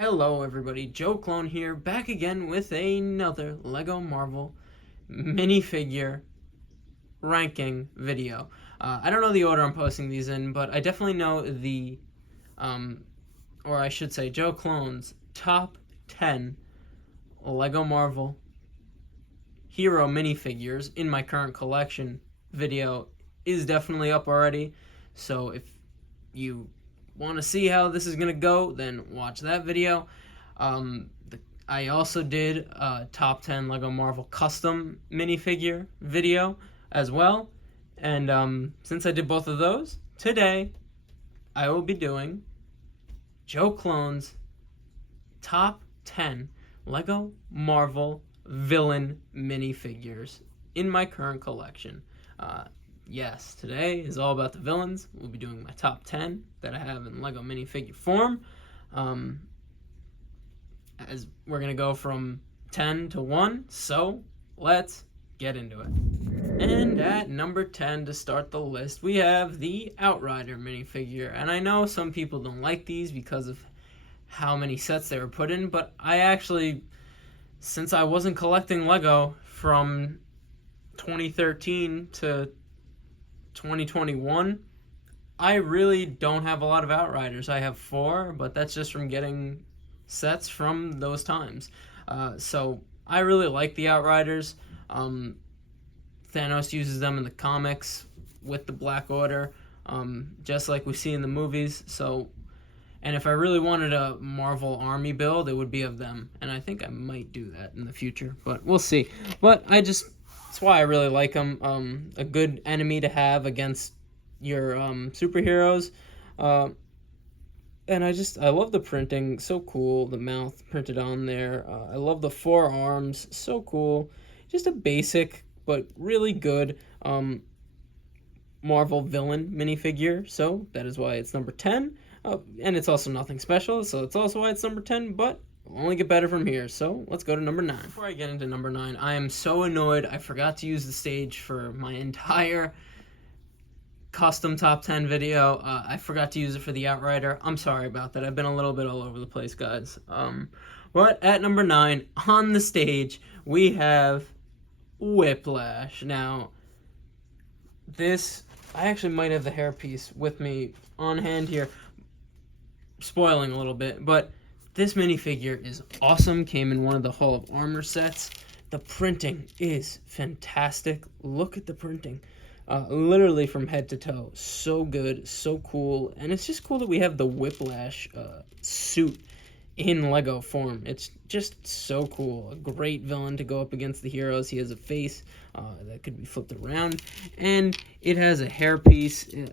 Hello everybody, Joe Clone here, back again with another LEGO Marvel minifigure ranking video. I don't know the order I'm posting these in, but I definitely know or I should say Joe Clone's top 10 LEGO Marvel hero minifigures in my current collection video is definitely up already. So if you want to see how this is going to go, then watch that video. I also did a top 10 LEGO Marvel custom minifigure video as well. And since I did both of those, today I will be doing Joe Clone's top 10 LEGO Marvel villain minifigures in my current collection. Yes, today is all about the villains. We'll be doing my top 10 that I have in LEGO minifigure form. As we're going to go from 10 to 1, so let's get into it. And at number 10 to start the list, we have the Outrider minifigure. And I know some people don't like these because of how many sets they were put in, but I actually, since I wasn't collecting LEGO from 2013 to 2021, I really don't have a lot of Outriders. I have 4, but that's just from getting sets from those times. So I really like the Outriders. Thanos uses them in the comics with the Black Order, just like we see in the movies. And if I really wanted a Marvel army build, it would be of them. And I think I might do that in the future, but we'll see. But that's why I really like them. A good enemy to have against your superheroes. And I love the printing, so cool. The mouth printed on there. I love the 4 arms, so cool. Just a basic but really good Marvel villain minifigure. So that is why it's number 10. And it's also nothing special, so that's also why it's number 10, but it'll only get better from here. So let's go to number 9. Before I get into number 9, I am so annoyed I forgot to use the stage for my entire custom top 10 video. I forgot to use it for the Outrider. I'm sorry about that. I've been a little bit all over the place, guys. But at number 9, on the stage, we have Whiplash. Now, I actually might have the hairpiece with me on hand here. Spoiling a little bit, but this minifigure is awesome. Came in one of the Hall of Armor sets. The printing is fantastic. Look at the printing. Literally from head to toe. So good, so cool. And it's just cool that we have the Whiplash suit in LEGO form. It's just so cool. A great villain to go up against the heroes. He has a face that could be flipped around. And it has a hairpiece.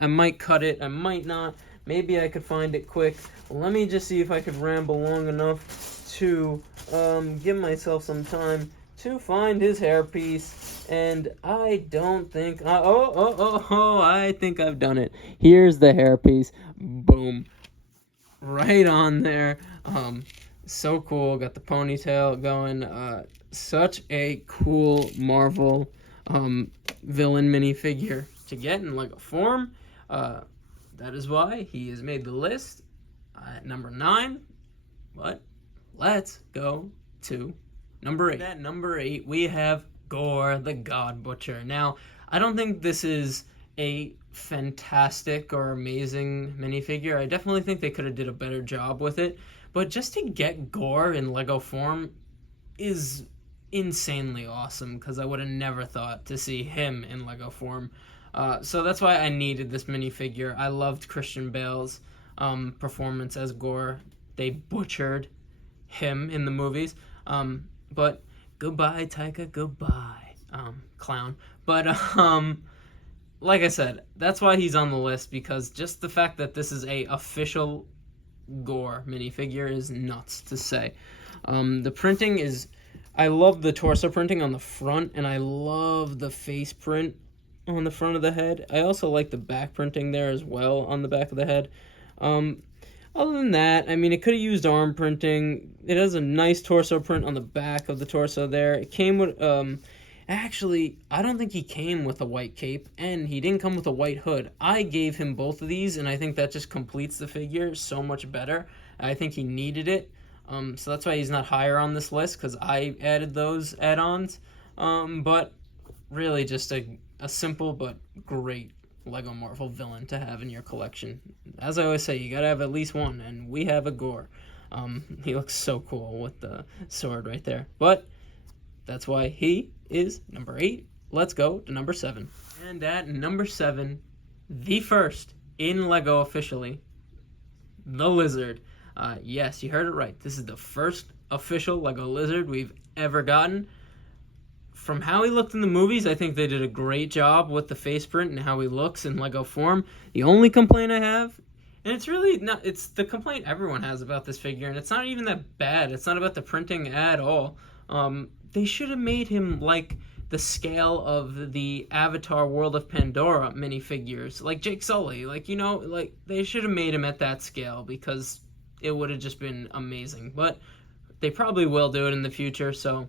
I might cut it. I might not. Maybe I could find it quick. Let me just see if I could ramble long enough to give myself some time to find his hairpiece. And I don't think... I think I've done it. Here's the hairpiece. Boom. Right on there. So cool. Got the ponytail going. Such a cool Marvel villain minifigure to get in LEGO form. That is why he has made the list at number 9. But let's go to number 8. At number 8, we have Gore the God Butcher. Now, I don't think this is a fantastic or amazing minifigure. I definitely think they could have did a better job with it. But just to get Gore in LEGO form is insanely awesome, because I would have never thought to see him in LEGO form. So that's why I needed this minifigure. I loved Christian Bale's performance as Gore. They butchered him in the movies. But goodbye, Taika, goodbye, clown. But like I said, that's why he's on the list, because just the fact that this is a official Gore minifigure is nuts to say. The printing is... I love the torso printing on the front, and I love the face print on the front of the head. I also like the back printing there as well on the back of the head. Other than that, I mean, it could have used arm printing. It has a nice torso print on the back of the torso there. It came with, actually, I don't think he came with a white cape, and he didn't come with a white hood. I gave him both of these, and I think that just completes the figure so much better. I think he needed it. So that's why he's not higher on this list, because I added those add-ons. But really just a simple but great Lego Marvel villain to have in your collection. As I always say, you gotta have at least one, and we have a Gore. He looks so cool with the sword right there. But that's why he is number 8. Let's go to number 7. And at number 7, the first in Lego officially, the Lizard. Yes, you heard it right. This is the first official Lego Lizard we've ever gotten. From how he looked in the movies, I think they did a great job with the face print and how he looks in Lego form. The only complaint I have, and it's really not, it's the complaint everyone has about this figure, and it's not even that bad. It's not about the printing at all. They should have made him like the scale of the Avatar World of Pandora minifigures, like Jake Sully. Like, you know, like they should have made him at that scale, because it would have just been amazing. But they probably will do it in the future, so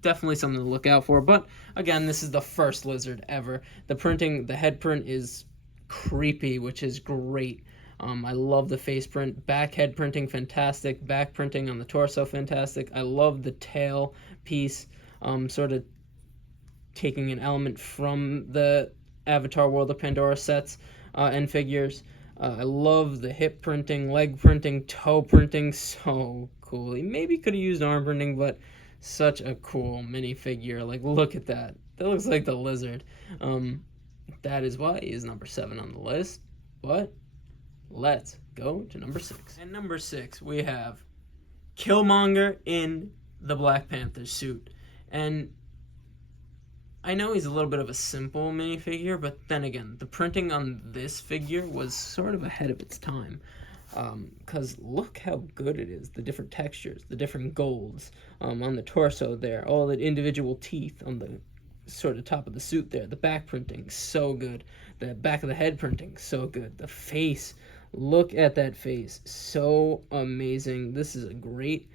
definitely something to look out for. But again, this is the first Lizard ever. The printing, the head print is creepy, which is great. I love the face print. Back head printing, fantastic. Back printing on the torso, fantastic. I love the tail piece, sort of taking an element from the Avatar World of Pandora sets and figures. I love the hip printing, leg printing, toe printing, so cool. He maybe could have used arm printing, but such a cool minifigure. Like, look at that. That looks like the Lizard. That is why he is number 7 on the list. But let's go to number 6. And number 6, we have Killmonger in the Black Panther suit. And I know he's a little bit of a simple minifigure, but then again, the printing on this figure was sort of ahead of its time. Because look how good it is. The different textures, the different golds on the torso there, all the individual teeth on the sort of top of the suit there. The back printing, so good. The back of the head printing, so good. The face, look at that face, so amazing. This is a great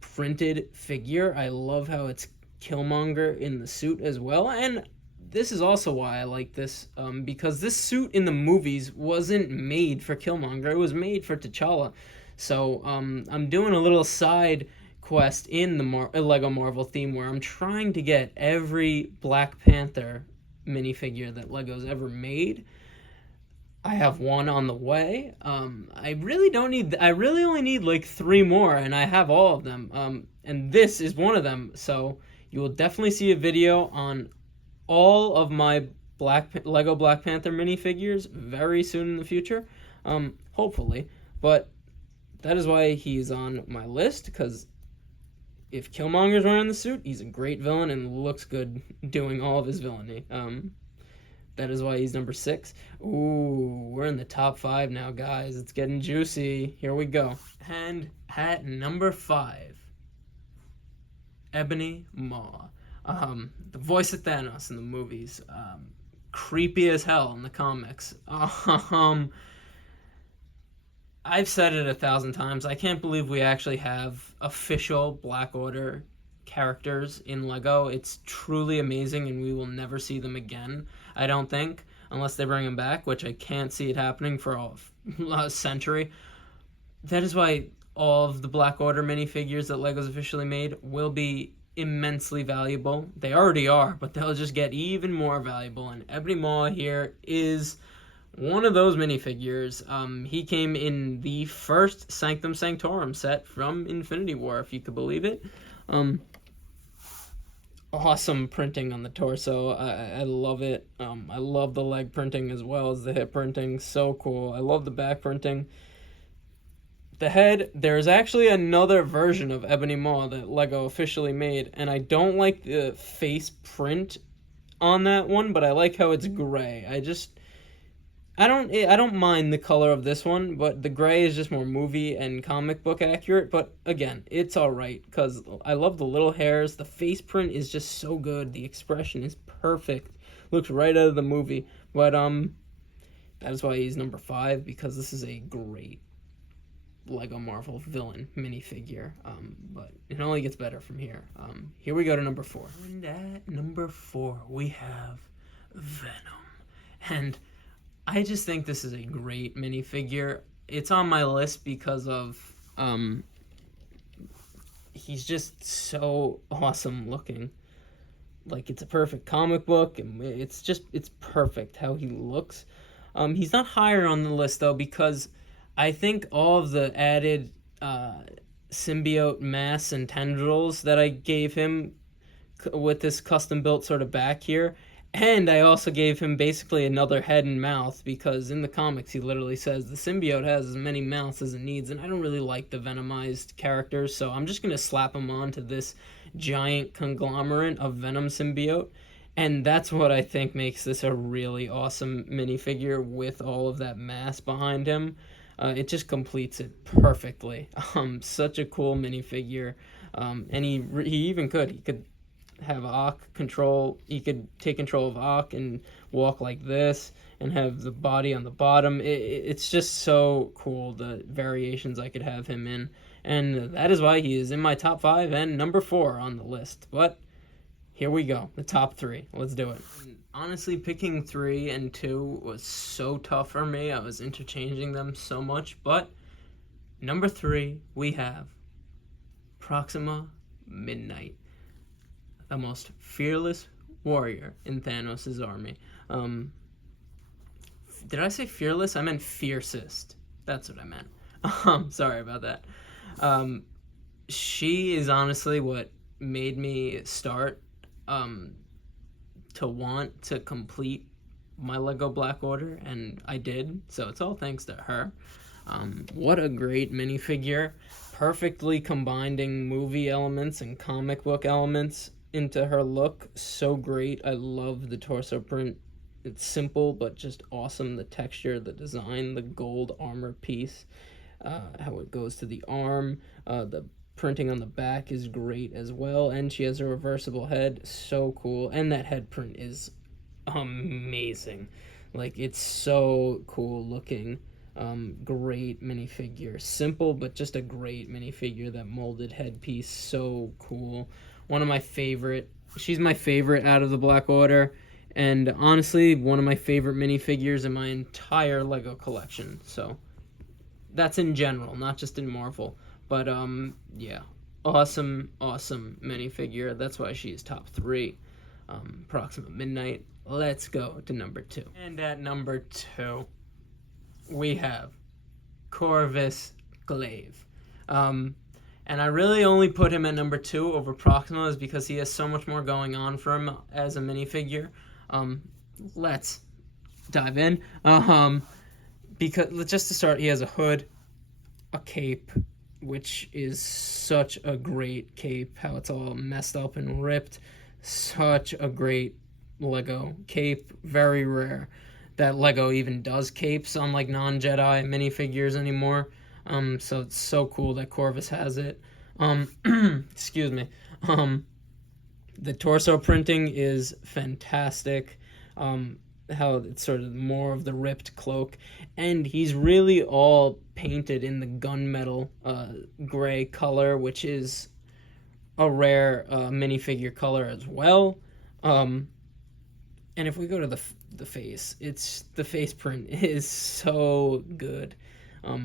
printed figure. I love how it's Killmonger in the suit as well, and this is also why I like this, because this suit in the movies wasn't made for Killmonger. It was made for T'Challa. So I'm doing a little side quest in the Lego Marvel theme where I'm trying to get every Black Panther minifigure that Lego's ever made. I have one on the way. I really only need like 3 more, and I have all of them. And this is one of them. So you will definitely see a video on all of my Lego Black Panther minifigures very soon in the future, hopefully. But that is why he's on my list, because if Killmonger's wearing the suit, he's a great villain and looks good doing all of his villainy. That is why he's number 6. Ooh, we're in the top 5 now, guys. It's getting juicy. Here we go. And at number 5, Ebony Maw. The voice of Thanos in the movies. Creepy as hell in the comics. I've said it 1,000 times. I can't believe we actually have official Black Order characters in Lego. It's truly amazing, and we will never see them again, I don't think, unless they bring them back, which I can't see it happening for a century. That is why all of the Black Order minifigures that Lego's officially made will be immensely valuable. They already are, but they'll just get even more valuable, and Ebony Maw here is one of those minifigures. He came in the first Sanctum Sanctorum set from Infinity War, if you could believe it. Awesome printing on the torso. I love it. I love the leg printing as well as the hip printing. So cool. I love the back printing. The head, there's actually another version of Ebony Maw that Lego officially made, and I don't like the face print on that one, but I like how it's gray. I don't mind the color of this one, but the gray is just more movie and comic book accurate. But again, it's alright, because I love the little hairs. The face print is just so good. The expression is perfect. Looks right out of the movie. But that is why he's number 5, because this is a great Lego Marvel villain minifigure. But it only gets better from here. Here we go to number 4. And at number 4, we have Venom. And I just think this is a great minifigure. it's on my list because of he's just so awesome looking. Like, it's a perfect comic book, and it's perfect how he looks. He's not higher on the list though, because I think all of the added symbiote mass and tendrils that I gave him with this custom built sort of back here. And I also gave him basically another head and mouth, because in the comics he literally says the symbiote has as many mouths as it needs, and I don't really like the venomized characters, so I'm just going to slap him onto this giant conglomerate of Venom symbiote. And that's what I think makes this a really awesome minifigure with all of that mass behind him. It just completes it perfectly. Such a cool minifigure. And he even could have Ock control. He could take control of Ock and walk like this and have the body on the bottom. It's just so cool, the variations I could have him in. And that is why he is in my top 5 and number 4 on the list. But here we go, the top 3. Let's do it. Honestly, picking 3 and 2 was so tough for me. I was interchanging them so much. But number 3, we have Proxima Midnight, the most fearless warrior in Thanos' army. Did I say fearless? I meant fiercest. That's what I meant. Sorry about that. She is honestly what made me start to want to complete my Lego Black Order, and I did, so it's all thanks to her. What a great minifigure, perfectly combining movie elements and comic book elements into her look. So great. I love the torso print. It's simple but just awesome. The texture, the design, the gold armor piece, how it goes to the arm, the printing on the back is great as well, and she has a reversible head. So cool. And that head print is amazing. Like, it's so cool looking. Great minifigure. Simple but just a great minifigure. That molded headpiece, so cool. One of my favorite. She's my favorite out of the Black Order, and honestly one of my favorite minifigures in my entire Lego collection. So that's in general, not just in Marvel. But yeah, awesome minifigure. That's why she's top 3. Proxima Midnight. Let's go to number 2. And at number 2, we have Corvus Glaive. And I really only put him at number 2 over Proxima is because he has so much more going on for him as a minifigure. Let's dive in. Because just to start, he has a hood, a cape, which is such a great cape, how it's all messed up and ripped. Such a great Lego cape. Very rare that Lego even does capes on like non-Jedi minifigures anymore. So it's so cool that Corvus has it. Excuse me. The torso printing is fantastic. How it's sort of more of the ripped cloak, and he's really all painted in the gunmetal gray color, which is a rare minifigure color as well. And if we go to the face, the face print is so good.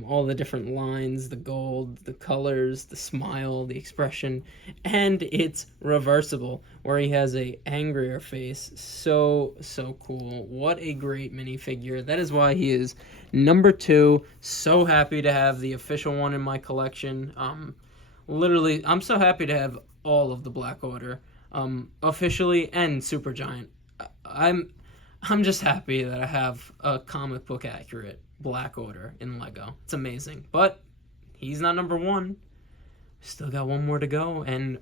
All the different lines, the gold, the colors, the smile, the expression, and it's reversible, where he has a angrier face. So cool. What a great minifigure. That is why he is number 2. So happy to have the official one in my collection. Literally, I'm so happy to have all of the Black Order, officially and Supergiant. I'm just happy that I have a comic book accurate Black Order in Lego. It's amazing. But he's not number 1. Still got one more to go, and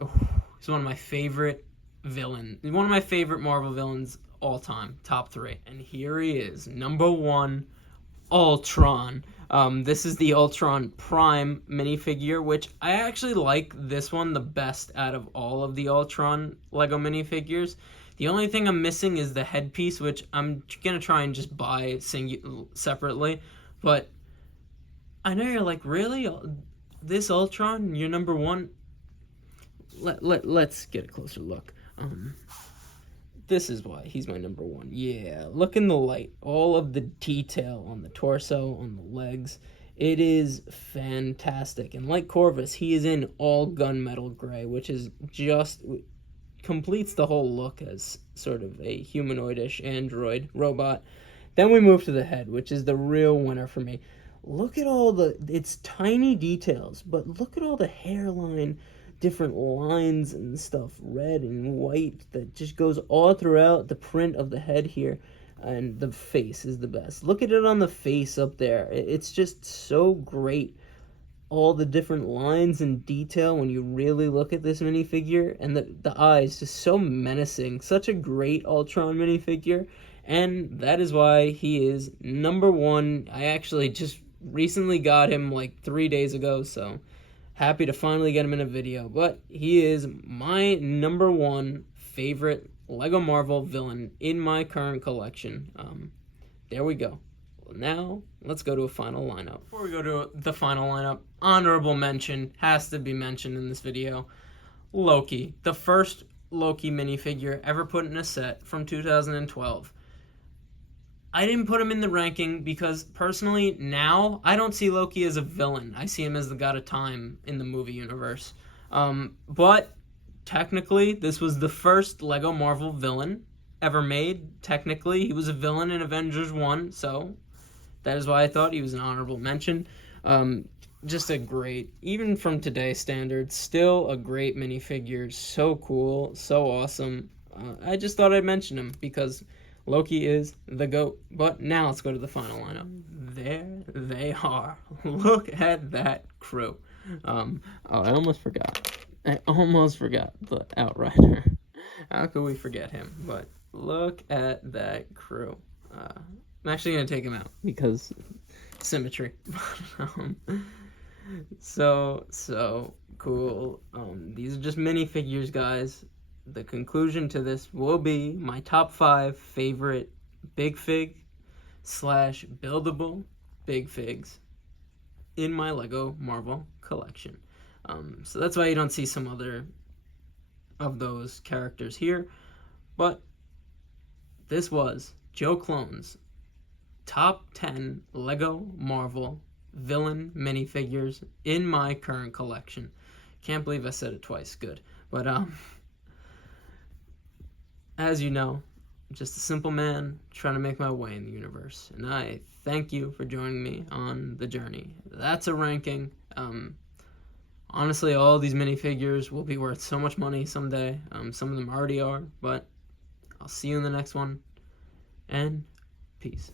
he's one of my favorite villains. One of my favorite Marvel villains all time. Top 3. And here he is, number 1, Ultron. This is the Ultron Prime minifigure, which I actually like this one the best out of all of the Ultron Lego minifigures. The only thing I'm missing is the headpiece, which I'm going to try and just buy separately. But I know you're like, really? This Ultron? You're number 1? Let's get a closer look. This is why he's my number 1. Yeah, look in the light. All of the detail on the torso, on the legs. It is fantastic. And like Corvus, he is in all gunmetal gray, which is just completes the whole look as sort of a humanoidish android robot. Then we move to the head, which is the real winner for me. Look at all it's tiny details, but look at all the hairline, different lines and stuff, red and white, that just goes all throughout the print of the head here. And the face is the best. Look at it on the face up there. It's just so great. All the different lines and detail when you really look at this minifigure, and the eyes just so menacing. Such a great Ultron minifigure, and that is why he is number one. I actually just recently got him like 3 days ago, so happy to finally get him in a video. But he is my number one favorite Lego Marvel villain in my current collection. There we go. Now, let's go to a final lineup. Before we go to the final lineup, honorable mention has to be mentioned in this video. Loki, the first Loki minifigure ever put in a set from 2012. I didn't put him in the ranking because, personally, now, I don't see Loki as a villain. I see him as the god of time in the movie universe. But technically, this was the first Lego Marvel villain ever made. Technically, he was a villain in Avengers 1, so that is why I thought he was an honorable mention. Just a great, even from today's standards, still a great minifigure. So cool, so awesome. I just thought I'd mention him because Loki is the GOAT. But now let's go to the final lineup. There they are. Look at that crew. I almost forgot. I almost forgot the Outrider. How could we forget him? But look at that crew. I'm actually going to take him out because symmetry. So cool. These are just minifigures, guys. The conclusion to this will be my top 5 favorite Big Fig / buildable Big Figs in my Lego Marvel collection. So that's why you don't see some other of those characters here. But this was Joe Clone's top 10 Lego Marvel villain minifigures in my current collection. Can't believe I said it twice. Good. But as you know, I'm just a simple man trying to make my way in the universe. And I thank you for joining me on the journey. That's a ranking. Honestly, all these minifigures will be worth so much money someday. Some of them already are, but I'll see you in the next one, and peace.